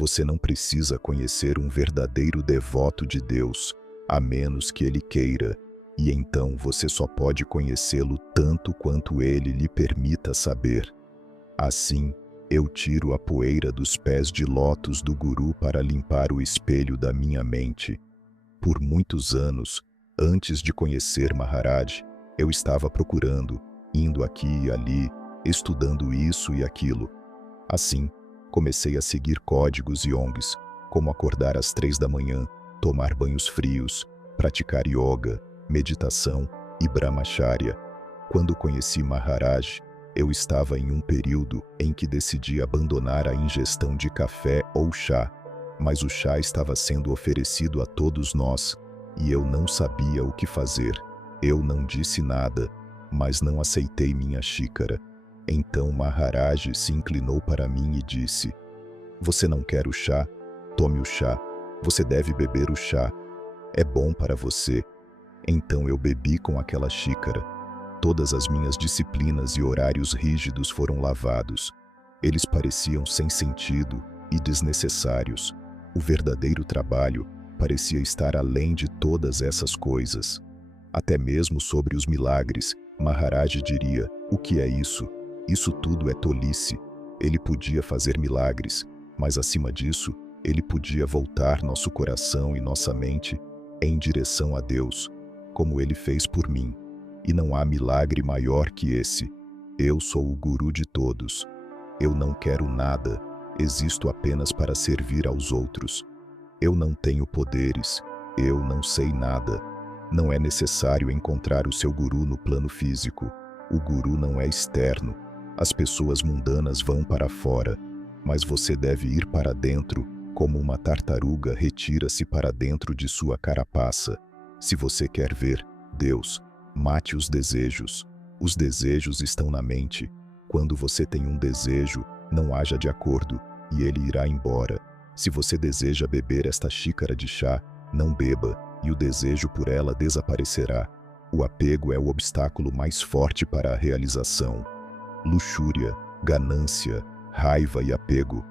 Você não precisa conhecer um verdadeiro devoto de Deus, a menos que ele queira, e então você só pode conhecê-lo tanto quanto ele lhe permita saber. Assim, eu tiro a poeira dos pés de lótus do guru para limpar o espelho da minha mente. Por muitos anos, antes de conhecer Maharaj, eu estava procurando, indo aqui e ali, estudando isso e aquilo. Assim, comecei a seguir códigos e ONGs, como acordar às 3 da manhã, tomar banhos frios, praticar yoga, meditação e brahmacharya. Quando conheci Maharaj, eu estava em um período em que decidi abandonar a ingestão de café ou chá, mas o chá estava sendo oferecido a todos nós, e eu não sabia o que fazer. Eu não disse nada, mas não aceitei minha xícara. Então Maharaj se inclinou para mim e disse: "Você não quer o chá? Tome o chá. Você deve beber o chá. É bom para você." Então eu bebi com aquela xícara. Todas as minhas disciplinas e horários rígidos foram lavados. Eles pareciam sem sentido e desnecessários. O verdadeiro trabalho parecia estar além de todas essas coisas. Até mesmo sobre os milagres, Maharaj diria: "O que é isso? Isso tudo é tolice." Ele podia fazer milagres, mas acima disso, ele podia voltar nosso coração e nossa mente em direção a Deus, como ele fez por mim. E não há milagre maior que esse. Eu sou o guru de todos. Eu não quero nada, existo apenas para servir aos outros. Eu não tenho poderes, eu não sei nada. Não é necessário encontrar o seu guru no plano físico. O guru não é externo. As pessoas mundanas vão para fora, mas você deve ir para dentro, como uma tartaruga retira-se para dentro de sua carapaça. Se você quer ver Deus, mate os desejos. Os desejos estão na mente. Quando você tem um desejo, não haja de acordo, e ele irá embora. Se você deseja beber esta xícara de chá, não beba, e o desejo por ela desaparecerá. O apego é o obstáculo mais forte para a realização. Luxúria, ganância, raiva e apego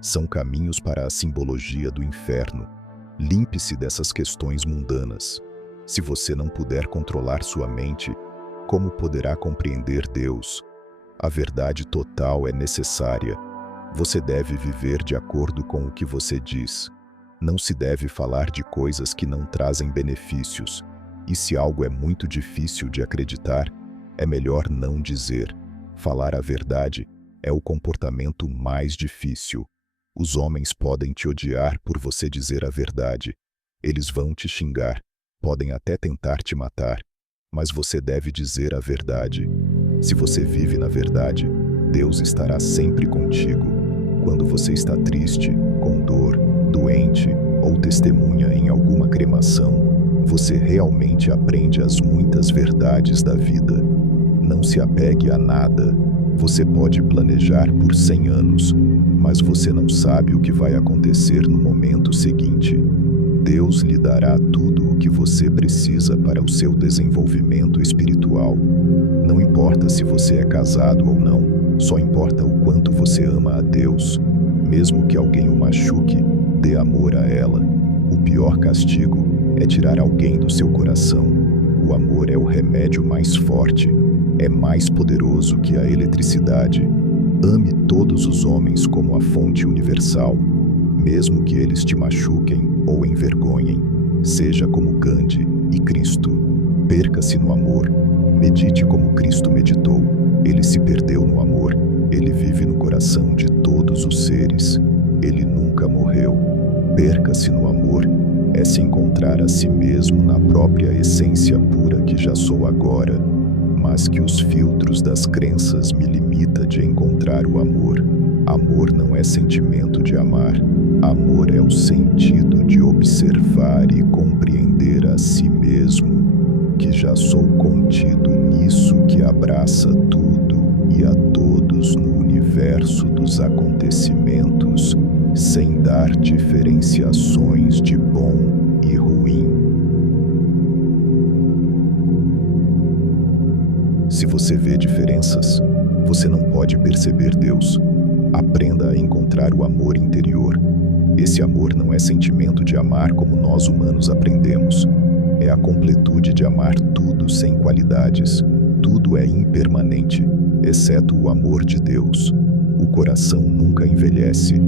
são caminhos para a simbologia do inferno. Limpe-se dessas questões mundanas. Se você não puder controlar sua mente, como poderá compreender Deus? A verdade total é necessária. Você deve viver de acordo com o que você diz. Não se deve falar de coisas que não trazem benefícios. E se algo é muito difícil de acreditar, é melhor não dizer. Falar a verdade é o comportamento mais difícil. Os homens podem te odiar por você dizer a verdade. Eles vão te xingar, podem até tentar te matar, mas você deve dizer a verdade. Se você vive na verdade, Deus estará sempre contigo. Quando você está triste, com dor, doente ou testemunha em alguma cremação, você realmente aprende as muitas verdades da vida. Não se apegue a nada. Você pode planejar por 100 anos, mas você não sabe o que vai acontecer no momento seguinte. Deus lhe dará tudo o que você precisa para o seu desenvolvimento espiritual. Não importa se você é casado ou não, só importa o quanto você ama a Deus. Mesmo que alguém o machuque, dê amor a ela. O pior castigo é tirar alguém do seu coração. O amor é o remédio mais forte. É mais poderoso que a eletricidade. Ame todos os homens como a fonte universal, mesmo que eles te machuquem ou envergonhem. Seja como Gandhi e Cristo. Perca-se no amor. Medite como Cristo meditou. Ele se perdeu no amor. Ele vive no coração de todos os seres. Ele nunca morreu. Perca-se no amor é se encontrar a si mesmo na própria essência pura que já sou agora, mas que os filtros das crenças me limitam de encontrar o amor. Amor não é sentimento de amar. Amor é o sentido de observar e compreender a si mesmo, que já sou contido nisso que abraça tudo e a todos no universo dos acontecimentos, sem dar diferenciações de bom e ruim. Se você vê diferenças, você não pode perceber Deus. Aprenda a encontrar o amor interior. Esse amor não é sentimento de amar como nós humanos aprendemos. É a completude de amar tudo sem qualidades. Tudo é impermanente, exceto o amor de Deus. O coração nunca envelhece.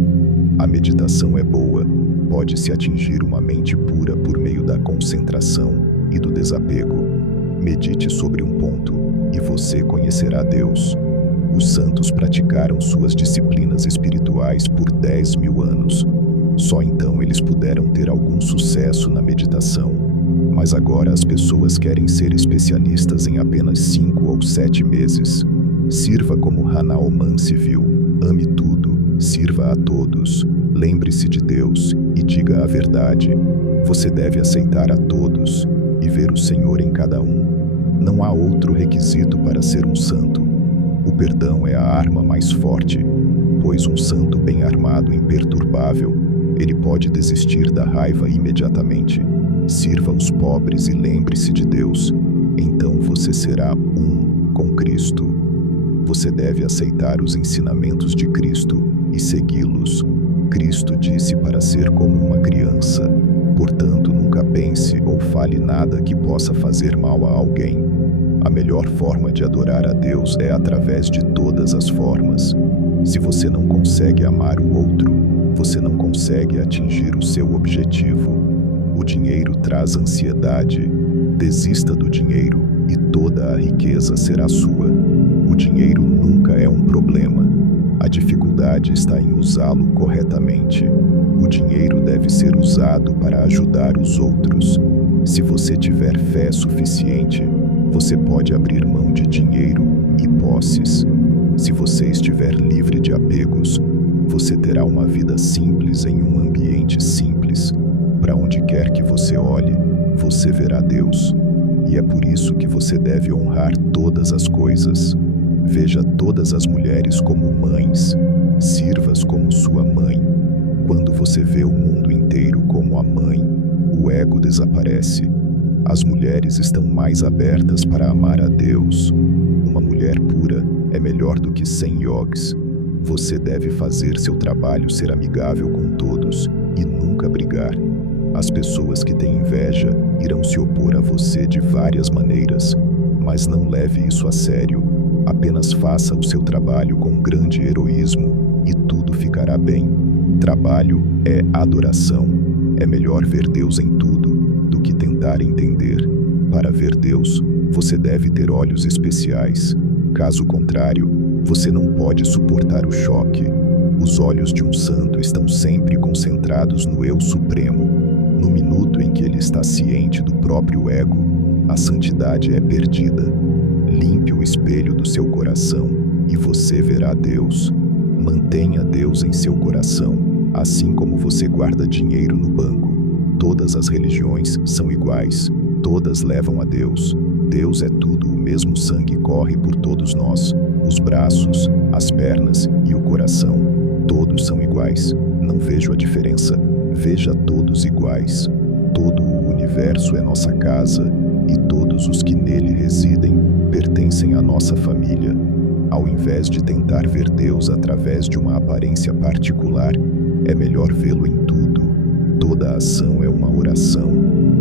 A meditação é boa. Pode-se atingir uma mente pura por meio da concentração e do desapego. Medite sobre um ponto e você conhecerá Deus. Os santos praticaram suas disciplinas espirituais por 10.000 anos. Só então eles puderam ter algum sucesso na meditação. Mas agora as pessoas querem ser especialistas em apenas 5 ou 7 meses. Sirva como Hanuman se viu. Ame tudo, sirva a todos. Lembre-se de Deus e diga a verdade. Você deve aceitar a todos e ver o Senhor em cada um. Não há outro requisito para ser um santo. O perdão é a arma mais forte, pois um santo bem armado e imperturbável, ele pode desistir da raiva imediatamente. Sirva os pobres e lembre-se de Deus. Então você será um com Cristo. Você deve aceitar os ensinamentos de Cristo e segui-los. Cristo disse para ser como uma criança. Portanto, nunca pense ou fale nada que possa fazer mal a alguém. A melhor forma de adorar a Deus é através de todas as formas. Se você não consegue amar o outro, você não consegue atingir o seu objetivo. O dinheiro traz ansiedade. Desista do dinheiro e toda a riqueza será sua. O dinheiro nunca é um problema. A dificuldade está em usá-lo corretamente. O dinheiro deve ser usado para ajudar os outros. Se você tiver fé suficiente, você pode abrir mão de dinheiro e posses. Se você estiver livre de apegos, você terá uma vida simples em um ambiente simples. Para onde quer que você olhe, você verá Deus. E é por isso que você deve honrar todas as coisas. Veja todas as mulheres como mães. Sirva-as como sua mãe. Quando você vê o mundo inteiro como a mãe, o ego desaparece. As mulheres estão mais abertas para amar a Deus. Uma mulher pura é melhor do que 100 yogis. Você deve fazer seu trabalho ser amigável com todos e nunca brigar. As pessoas que têm inveja irão se opor a você de várias maneiras, mas não leve isso a sério. Apenas faça o seu trabalho com grande heroísmo e tudo ficará bem. Trabalho é adoração. É melhor ver Deus em tudo do que tentar entender. Para ver Deus, você deve ter olhos especiais. Caso contrário, você não pode suportar o choque. Os olhos de um santo estão sempre concentrados no Eu Supremo. No minuto em que ele está ciente do próprio ego, a santidade é perdida. Limpe o espelho do seu coração e você verá Deus. Mantenha Deus em seu coração, assim como você guarda dinheiro no banco. Todas as religiões são iguais, todas levam a Deus. Deus é tudo, o mesmo sangue corre por todos nós. Os braços, as pernas e o coração, todos são iguais. Não vejo a diferença. Veja todos iguais. Todo o universo é nossa casa e todos os que nele residem pertencem à nossa família. Ao invés de tentar ver Deus através de uma aparência particular, é melhor vê-lo em tudo. Toda ação é uma oração.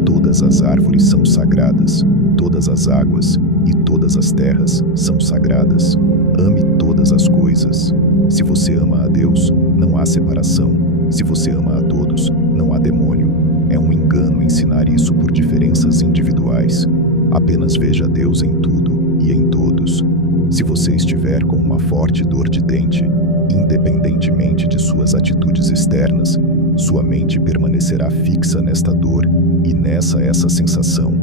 Todas as árvores são sagradas. Todas as águas e todas as terras são sagradas. Ame todas as coisas. Se você ama a Deus, não há separação. Se você ama a todos, não há demônio. É um engano ensinar isso por diferenças individuais. Apenas veja Deus em tudo e em todos. Se você estiver com uma forte dor de dente, independentemente de suas atitudes externas, sua mente permanecerá fixa nesta dor e essa sensação.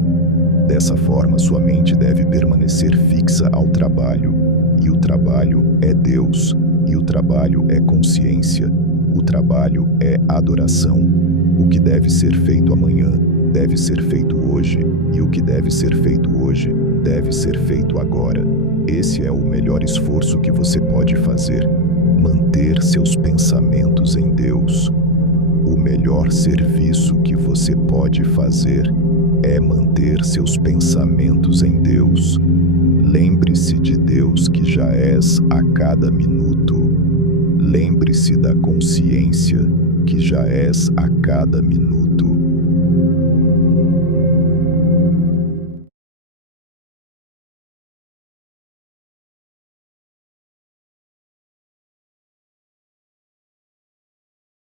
Dessa forma, sua mente deve permanecer fixa ao trabalho. E o trabalho é Deus. E o trabalho é consciência. O trabalho é adoração. O que deve ser feito amanhã deve ser feito hoje. E o que deve ser feito hoje deve ser feito agora. Esse é o melhor esforço que você pode fazer. Manter seus pensamentos em Deus. O melhor serviço que você pode fazer é manter seus pensamentos em Deus. Lembre-se de Deus que já és a cada minuto. Lembre-se da consciência que já és a cada minuto.